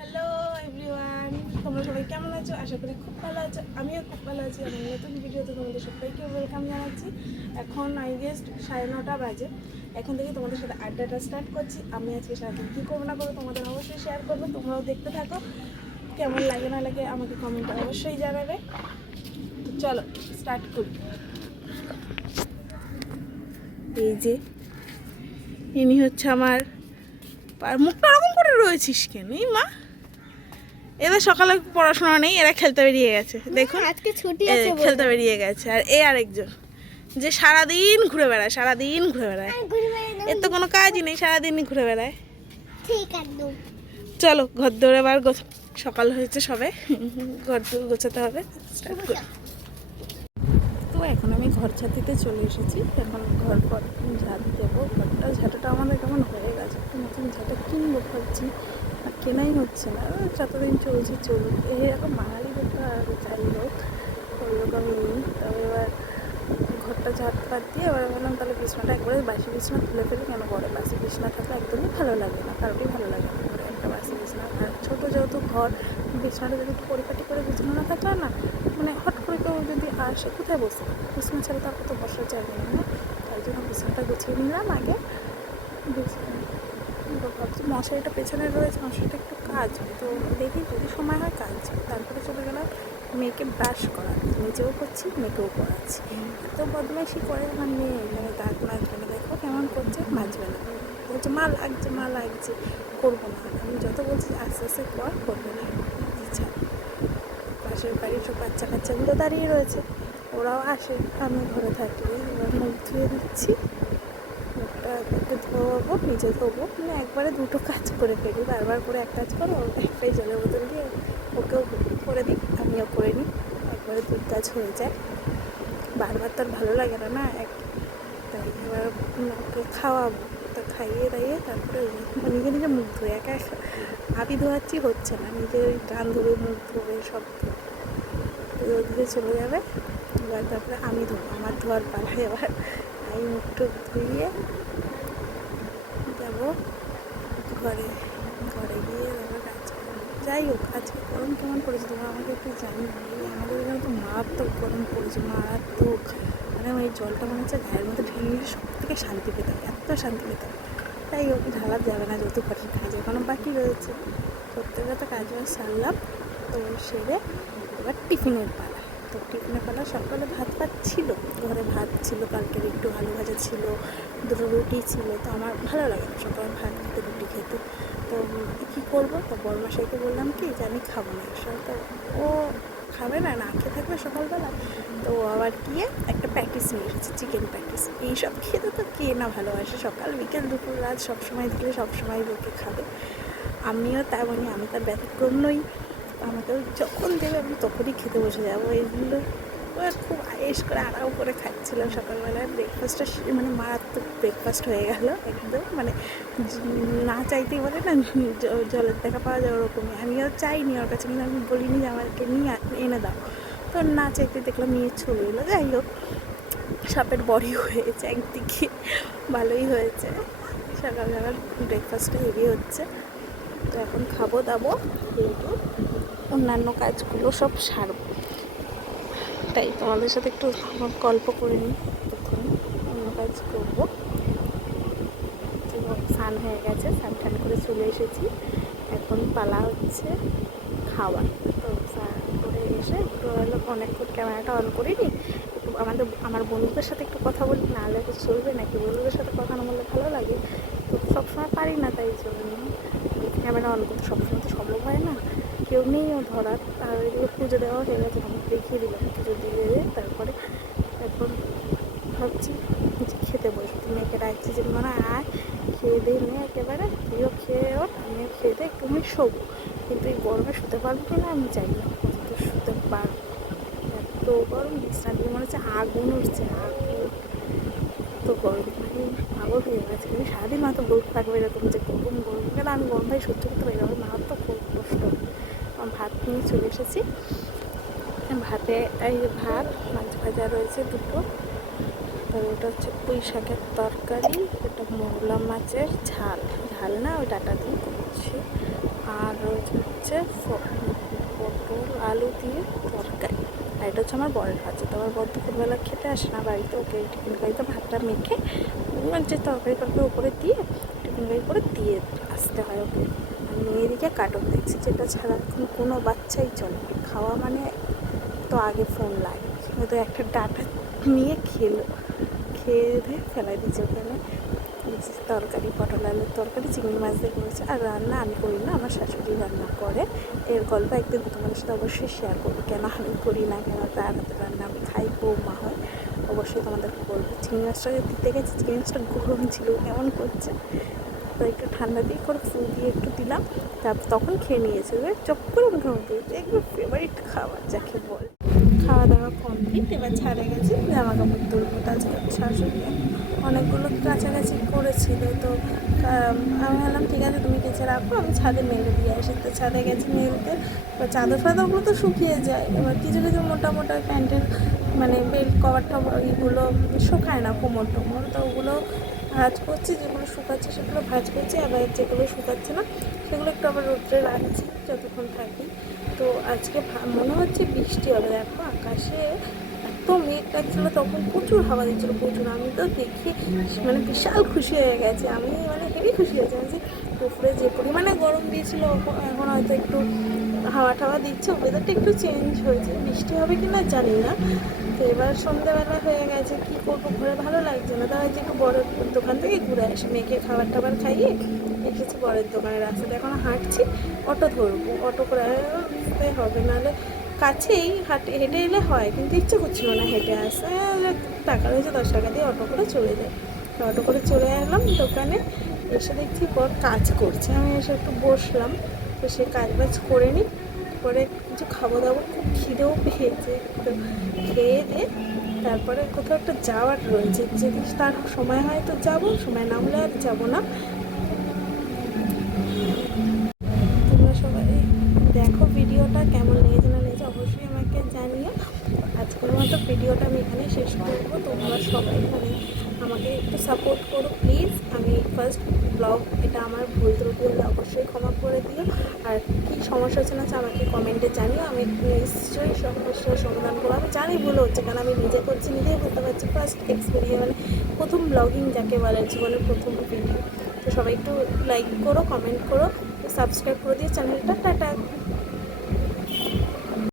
Hello everyone, তোমরা সবাই কেমন আছো? আশা করি খুব ভালো আছো। আমিও খুব ভালো আছি। আমার নতুন ভিডিওতে তোমাদের সবাইকে ওয়েলকাম জানাচ্ছি। এখন আই গেস্ট 9:30 বাজে। এখন থেকে তোমাদের সাথে আড্ডাটা স্টার্ট করছি। আমি আজকে সারাদিন কী করবো না করবো তোমাদের অবশ্যই শেয়ার করবো। তোমরাও দেখতে থাকো। কেমন লাগে না লাগে আমাকে কমেন্টে অবশ্যই জানাবে। চলো স্টার্ট করি। এই যে ইনি হচ্ছে আমার, মুখটা ওরকম করে রয়েছিস কেন মা? এদের সকালে পড়াশোনা নেই, এরা খেলতে বেরিয়ে গেছে। দেখুন আজকে ছুটি আছে, খেলতে বেরিয়ে গেছে। আর এ আরেকজন যে সারাদিন ঘুরে বেড়ায়, সারাদিন ঘুরে বেড়ায়। এর তো কোনো কাজই নেই, সারাদিনই ঘুরে বেড়ায়। ঠিক একদম। চলো ঘর দৌড়ে এবার সকাল হয়েছে সবে, ঘর দৌড় গোছাতে হবে। স্টার্ট করি। তো এখন আমি ঘর ছাতিতে চলে এসেছি। এখন ঘর পর ঝাড়ু দেবো। ঘরটা ঝাঁটাটা আমাদের কেমন হয়ে গেছে, একটু নতুন ঝাঁটা কিনবো ভাবছি, আর কেনাই হচ্ছে না। যতদিন চলছে চলুক, এরকম বাঙালি ব্যাপার। আর যাই হোক লোক আমি নিই। তবে এবার ঘরটা ঝাঁটপাট দিয়ে এবার বললাম তাহলে বিছনাটা একবারে বাসি বিছনা তুলে ফেলি। কেন ঘরে বাসি বিছনা থাকলে একদমই ভালো লাগে না, কারোরই ভালো লাগে না ঘরে একটা বাসি বিছনা। আর ছোটো যেহেতু ঘর, বিছনাটা যদি একটু পরিপাটি করে বিছানো না থাকলে না, মানে হট করে কেউ যদি আসে কোথায় বসে, বিছনা ছাড়া তার কত বসার জায়গা নেই না। তাই জন্য বিছনাটা গুছিয়ে নিলাম আগে। ভাবছি মশারিটা পেছনে রয়েছে, মশারিটা একটু কাজ, তো দেখি যদি সময় হয় কাজ। তারপরে চলে গেলাম মেয়েকে ব্রাশ করা, নিজেও করছি মেয়েকেও করাচ্ছি। এত বদমাইশি করে আমার মেয়ে, মানে দাঁত মাজবে না। দেখো কেমন করছে, মাজবে না, বলছে মা লাগছে মা লাগছে, করবো না। আমি যত বলছি আস্তে আস্তে করবে না। ইচ্ছা পাশের বাড়ির সব বাচ্চা কাচ্চাগুলো দাঁড়িয়ে রয়েছে, ওরাও আসে আমি ঘরে থাকলে। এবার মুখ ধুয়ে দিচ্ছি, মুখটা একটু ধোবো, নিজে ধোবো, মানে একবারে দুটো কাজ করে ফেলি। বারবার করে এক কাজ করো, একটাই জলের বোতল দিয়ে ওকেও করে দিই, আমিও করে নিই, একবারে দুই কাজ হয়ে যায়। বারবার তার ভালো লাগে না না এক। তাই এবার ওকে খাওয়াবো, তো খাইয়ে দাইয়ে তারপরে নিজে নিজে মুখ ধোয়। একা আমি ধোয়াচ্ছি হচ্ছে না, নিজে ওই কান ধোবে মুখ ধোবে সব ধুয়ে চলে যাবে। এবার তারপরে আমি ধোবো, আমার ধোয়ার পালায়। এবার আমি মুখটা ধুইয়ে যাবো ঘরে। ঘরে গিয়ে তারপর কাজ করবো। যাই হোক আজকে গরম কেমন পড়েছে তোমরা আমাকে একটু জানিয়ে। আমাদের এখানে তো মারাত্মক গরম পড়েছে, মারাত্মক। মানে ওই জলটা মনে হচ্ছে গায়ের মধ্যে ঢেলে নিলে সব থেকে শান্তি পেতাম, এত শান্তি পেতাম। তাই হোক ঢালা যাবে না, যেহেতু ঘরের কাজ এখনও বাকি রয়েছে। প্রত্যেকটা কাজ বাজ সারলাম, তো সেরে এবার টিফিনের পালা। তো টিফিনের পালা সকালে ভাত ছিল, ঘরে ভাত ছিল, কালকের একটু আলু ভাজা ছিল, দুটো রুটি ছিল। তো আমার ভালো লাগে না সকালে ভাত খেতে, রুটি খেতে। তো কী করবো, তো বড়মাশাইকে বললাম কি যে আমি খাবো না এসব। তো ও খাবে না, না খেয়ে থাকবে সকালবেলা। তো আবার গিয়ে একটা প্যাটিস নিয়ে এসেছে, চিকেন প্যাটিস। এইসব খেতে তো কে না ভালোবাসে, সকাল বিকেল দুপুর রাত সবসময় দিলে সবসময় লোকে খাবে। আমিও তেমনই, আমি তার ব্যতিক্রম নই। আমাকেও যখন দেবে আমি তখনই খেতে বসে যাবো। এইগুলো খুব আয়েস করে আরাম করে খাচ্ছিলাম সকালবেলায়। ব্রেকফাস্টটা মানে মারাত্মক ব্রেকফাস্ট হয়ে গেল একদম, মানে না চাইতেই বলে না জলের দেখা পাওয়া যায়, ওরকমই। আমিও চাইনি ওর কাছে, কিন্তু আমি বলিনি যে আমাকে নিয়ে এনে দাও। তো না চাইতে দেখলাম নিয়ে চলে এলো। যাই হোক সাপের বড়ি হয়েছে একদিকে, ভালোই হয়েছে। সকালবেলার ব্রেকফাস্টটা হেভি হচ্ছে। তো এখন খাবো দাবো, কিন্তু অন্যান্য কাজগুলো সব সারবো। তাই তোমাদের সাথে একটু গল্প করে নিই, তখন অন্য কাজ করবো। স্নান হয়ে গেছে, স্নান টান করে চলে এসেছি। এখন পালা হচ্ছে খাওয়ার। তো স্নান করে এসে একটু অনেকক্ষণ ক্যামেরাটা অন করিনি, একটু আমার বন্ধুদের সাথে একটু কথা বলি, না হলে চলবে নাকি? বন্ধুদের সাথে কথা না বললে ভালো লাগে, তো সবসময় পারি না, তাই জন্য ক্যামেরা অন করতে সবসময় তো সম্ভব হয় না, কেউ নেই ও ধরার। আর এগুলো পুজো দেওয়া হয়ে গেছে, আমাকে দেখিয়ে দিলাম পুজো দিয়ে তারপরে এখন ভাবছি যে খেতে বসবো। মেয়েকে ডাকছি যে মনে আয় খেয়ে দিয়ে নিয়ে একেবারে, তুইও খেয়ে ওর, আমিও খেয়ে দিয়ে একটুখানি শোবো। কিন্তু এই গরমে শুতে পারবো কিনা আমি জানি না, তো শুতে পারবো। এত গরম, বিছনা দিয়ে মনে হচ্ছে আগুন উঠছে, আগুন। তো গরম মানে পাগল হয়ে গেছে। কিন্তু সারাদিন হয়তো বলতে থাকবে এরকম যে গরম গরম, কেন আমি গরম ভাই সহ্য করতে পারি না, আমার মার তো খুব কষ্ট। আমার ভাত নিয়ে চলে এসেছি। ভাতে এই ভাত, মাছ ভাজা রয়েছে দুটো, আর ওটা হচ্ছে পুঁই শাকের তরকারি, ওটা মোরলা মাছের ঝাল, ঝাল না ওই ডাটা দিয়ে করছি। আর রয়েছে পটল আলু দিয়ে তরকারি, আর এটা হচ্ছে আমার বরের কাছে। তো আমার বর দুপুরবেলা খেতে আসে না বাড়িতে, ওকে টিফিন গাড়িতে ভাতটা মেখে যে তরকারি উপরে দিয়ে টিফিন গাড়ি করে দিয়ে আসতে হয় ওকে। আমি এদিকে কার্টুন দেখছি, যেটা ছাড়া এখন কোনো বাচ্চাই চলে না। খাওয়া মানে তো আগে ফোন লাগে, হয়তো একটা ডাটা নিয়ে খেয়ে দিয়ে ফেলাই দিচ্ছে ওখানে। তরকারি পটল আলুর তরকারি চিংড়ি মাছ দিয়ে করেছে। আর রান্না আমি করি না, আমার শাশুড়ি রান্না করে। এর গল্প একদিন তোমাদের সাথে অবশ্যই শেয়ার করবো, কেন আমি করি না, কেন তার হাতে রান্না আমি খাই, বৌমা হয়, অবশ্যই তোমাদেরকে বলবো। চিংড়ি মাছটাকে দিতে গেছি, চিংড়ি মাছটা গরম ছিল, কেমন করছে, তো একটু ঠান্ডা দিয়ে করে ফুল দিয়ে একটু দিলাম, তারপর তখন খেয়ে নিয়েছে, চপ করে মুখে মধ্যে একদম ফেভারিট খাবার যাকে বল। খাওয়া দাওয়া কমপ্লিট, এবার ছাদে গেছি জামা কাপড় তুলবো। তাছাড়া শাশুড়ি অনেকগুলো কাছাকাছি করেছিল, তো আমি ভাবলাম ঠিক আছে তুমি কেচে রাখো, আমি ছাদে মেলে দিয়ে আসি। তো ছাদে গেছি মেলতে, এবার চাদর ফাদরগুলো তো শুকিয়ে যায়, এবার কিছু কিছু মোটা মোটা প্যান্টের মানে বেল্ট কভার টভার এইগুলো শুকায় না, কোমর টোমর, তো ওগুলো ভাঁজ করছি, যেগুলো শুকাচ্ছে সেগুলো ভাঁজ করছি, আবার যেগুলো শুকাচ্ছে না সেগুলো একটু আবার রোদ্রে রাখছি যতক্ষণ থাকি। তো আজকে মনে হচ্ছে বৃষ্টি হবে, দেখো আকাশে এত মেঘ ডাকছিলো, তখন প্রচুর হাওয়া দিচ্ছিলো, প্রচুর। আমি তো দেখি মানে বিশাল খুশি হয়ে গেছে, আমি মানে হেবি খুশি হয়েছি। আমি যে দুপুরে যে পরিমাণে গরম দিয়েছিল, এখন হয়তো একটু হাওয়া টাওয়া দিচ্ছে, ওয়েদারটা একটু চেঞ্জ হয়েছে, বৃষ্টি হবে কি না জানি না। তো এবার সন্ধ্যেবেলা হয়ে গেছে, কী করবো, ঘরে ভালো লাগছে না, তাই যে একটু বড়ের দোকান থেকে ঘুরে আসি, মেয়েকে খাবার টাবার খাইয়ে এসেছি বরের দোকানে। রাস্তাতে এখন হাঁটছি, অটো ধরবো, অটো করে হবে, নাহলে কাছেই হেঁটে এলে হয়, কিন্তু ইচ্ছে করছিল না হেঁটে আসতে, টাকা রয়েছে 10 টাকা দিয়ে অটো করে চলে যায়। অটো করে চলে এলাম দোকানে, এসে দেখছি বর কাজ করছে, আমি এসে একটু বসলাম, তো সে কাজ বাজ করে নিই, করে কিছু খাবো দাবো, খুব খিদেও পেয়েছে, তো খেয়ে দিয়ে তারপরে কোথাও একটা যাওয়ার রয়েছে, যদি তার সময় হয় তো যাবো, সময় না হলে আর যাবো না। তোমরা সবাই দেখো ভিডিওটা কেমন লেগেছে না লেগেছে অবশ্যই আমাকে জানিও। আজকের মতো ভিডিওটা আমি এখানে শেষ করবো, তোমরা সবাই মানে আমাকে একটু সাপোর্ট করো প্লিজ। আমি ফার্স্ট ব্লগ, এটা আমার ভুল ত্রুটি হলে অবশ্যই ক্ষমা করে দিও, আর কী সমস্যা হচ্ছে না আমাকে কমেন্টে জানিও, আমি নিশ্চয়ই সমস্যার সমাধান করবো। আমি জানি ভুল হচ্ছে, কারণ আমি নিজে করছি, নিজেই বুঝতে পারছি, ফার্স্ট এক্সপিরিয়েন্স মানে প্রথম ব্লগিং যাকে বলে, জীবনের প্রথম ভিডিও। তো সবাই একটু লাইক করো, কমেন্ট করো, সাবস্ক্রাইব করে দিও চ্যানেলটা। টাটা।